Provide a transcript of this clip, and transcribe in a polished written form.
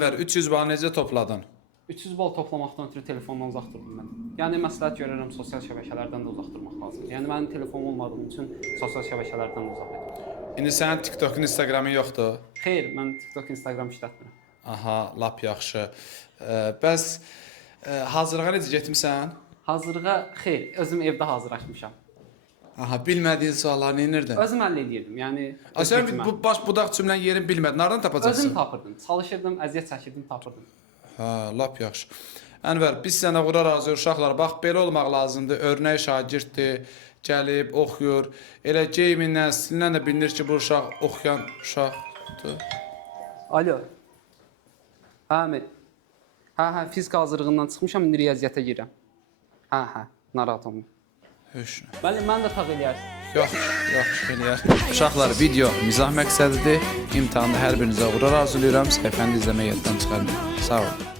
Ənvər, 300 bal necə topladın? 300 bal toplamaqdan ötürü telefondan uzaq durdum mən. Yəni məsləhət görürəm sosial şəbəkələrdən də uzaq durmaq lazımdır. Yəni mənim telefonum olmadığım üçün sosial şəbəkələrdən də uzaq edirəm. İndi sənin TikTokun, Instagramın yoxdur? Xeyr, mən TikTok, Instagram işlətmirəm. Aha, lap yaxşı. Bəs hazırlığa necə getmisən? Hazırlığa xeyr, özüm evdə hazırlaşmışam. Aha, bilmədiyin sualları nə edirdin? Özüm həll edirdim. Yəni Sən bu baş budaq cümlən yerini bilmədin. Hardan tapacaqsan? özüm tapırdım. Çalışırdım, əziyyət çəkirdim, tapırdım. Hə, lap yaxşı. Ənvər, biz sənə qura razı uşaqlar. Bax, belə olmaq lazımdır. Örnək şagirddir, gəlib, oxuyur. Elə geyimindən, stilindən də bilinir ki, bu uşaq oxuyan uşaqdır. Alo. Hə, fizika hazırlığından çıxmışam, indi riyaziyyata girirəm. Hə, narahat olma. Höş. Bəli, mən də taq eləyərsən. Yaxşı eləyər. Uşaqlar, video mizah məqsədidir. İmtahanda hər birinizə uğurlar arzulayıram. Səhifəni izləməyi yaddan çıxarmayın. Sağ olun.